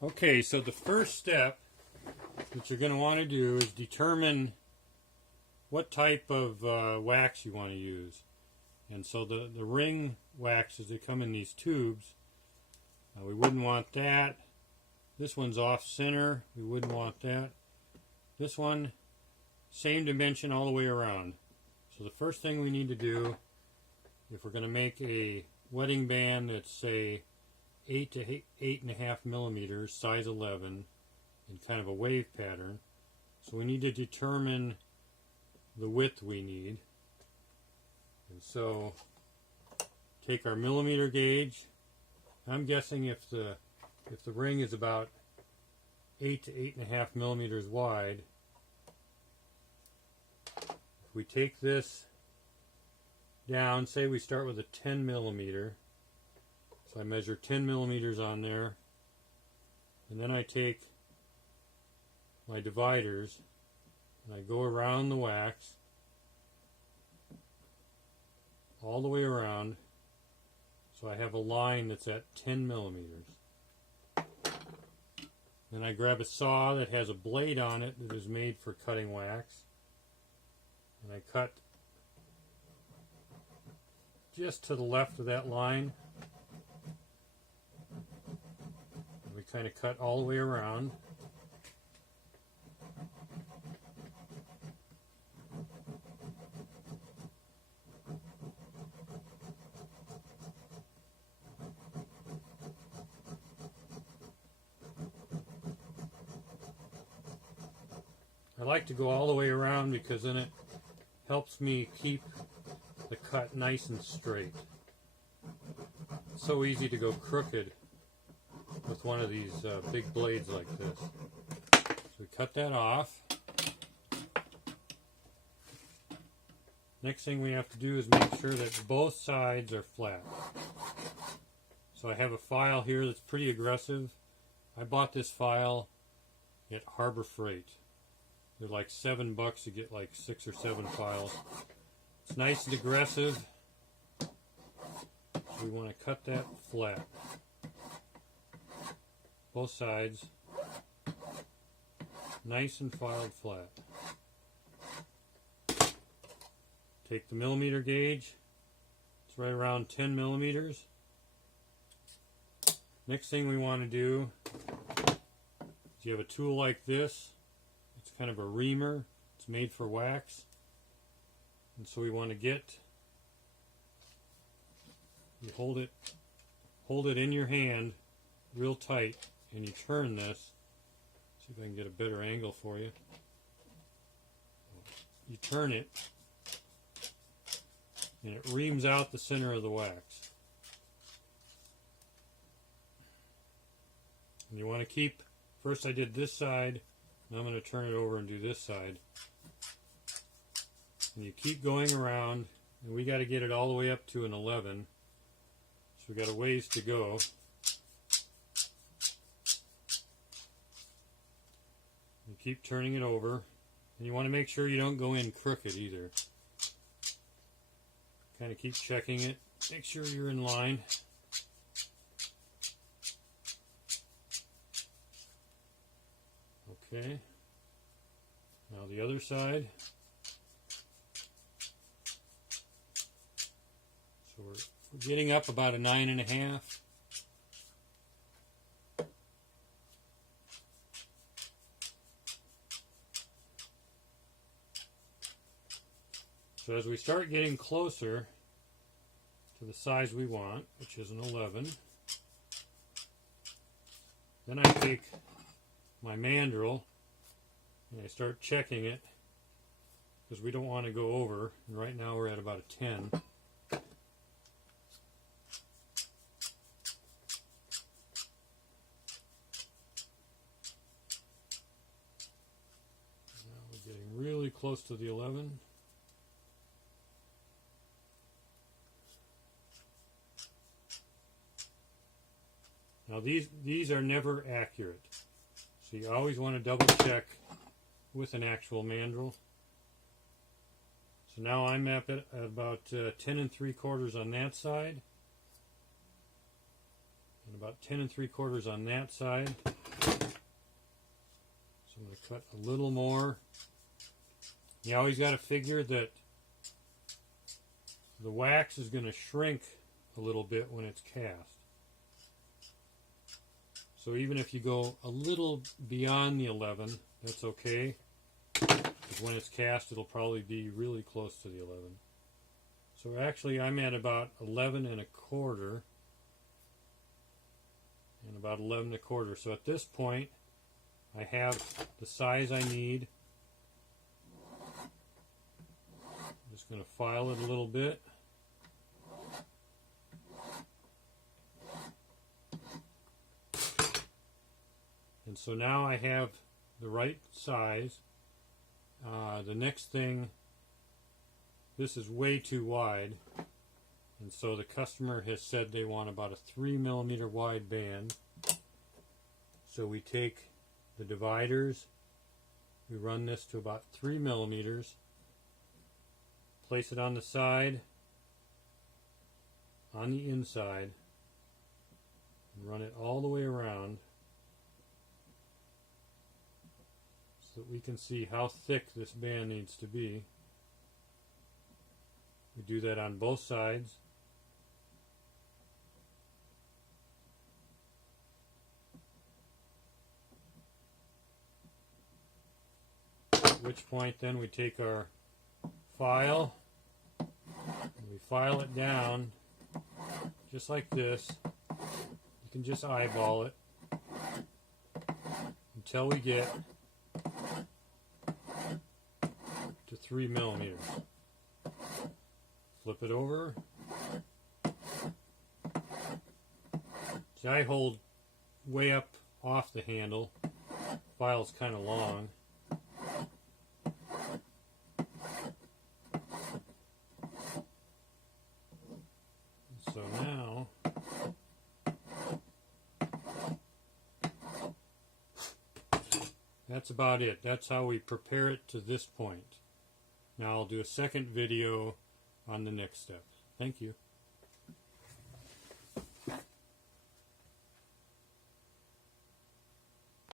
Okay, so the first step that you're going to want to do is determine what type of wax you want to use. And so the ring waxes, they come in these tubes. We wouldn't want that. This one's off center. We wouldn't want that. This one, same dimension all the way around. So the first thing we need to do, if we're going to make a wedding band that's, say, 8 to 8.5 millimeters, size 11, in kind of a wave pattern. So we need to determine the width we need. And so take our millimeter gauge. I'm guessing if the ring is about 8 to 8.5 millimeters wide, if we take this down, say we start with a 10 millimeter, so I measure 10 millimeters on there, and then I take my dividers and I go around the wax all the way around, so I have a line that's at 10 millimeters. Then I grab a saw that has a blade on it that is made for cutting wax, and I cut just to the left of that line. We kind of cut all the way around. I like to go all the way around because then it helps me keep the cut nice and straight. It's so easy to go crooked with one of these big blades like this. So we cut that off. Next thing we have to do is make sure that both sides are flat. So I have a file here that's pretty aggressive. I bought this file at Harbor Freight. They're like $7. You get like 6 or 7 files. It's nice and aggressive. So we want to cut that flat. Both sides. Nice and filed flat. Take the millimeter gauge. It's right around 10 millimeters. Next thing we want to do is you have a tool like this. It's kind of a reamer. It's made for wax. And so we want to you hold it in your hand real tight, and you turn this. See if I can get a better angle for you. You turn it, and it reams out the center of the wax. And you want to keep, first I did this side, now I'm going to turn it over and do this side. And you keep going around, and we got to get it all the way up to an 11. So we got a ways to go. You keep turning it over, and you want to make sure you don't go in crooked either. Kind of keep checking it. Make sure you're in line. Okay. Now the other side. So we're getting up about a 9.5. So as we start getting closer to the size we want, which is an 11, then I take my mandrel and I start checking it because we don't want to go over, and right now we're at about a 10. Now we're getting really close to the 11. Now these are never accurate, so you always want to double check with an actual mandrel. So now I'm at about 10 3/4 on that side, and about 10 3/4 on that side. cut a little more. You always got to figure that the wax is going to shrink a little bit when it's cast. So even if you go a little beyond the 11, that's okay. Because when it's cast, it'll probably be really close to the 11. So actually, I'm at about 11 1/4 and about 11 1/4. So at this point, I have the size I need. I'm just going to file it a little bit. And so now I have the right size. The next thing, this is way too wide, and so the customer has said they want about a 3 millimeter wide band. So we take the dividers, we run this to about 3 millimeters, place it on the side, on the inside, and run it all the way around so that we can see how thick this band needs to be. We do that on both sides. At which point then we take our file and we file it down just like this. You can just eyeball it until we get to 3 millimeters. Flip it over. See, I hold way up off the handle. File's kind of long. So now that's about it. That's how we prepare it to this point. Now I'll do a second video on the next step. Thank you.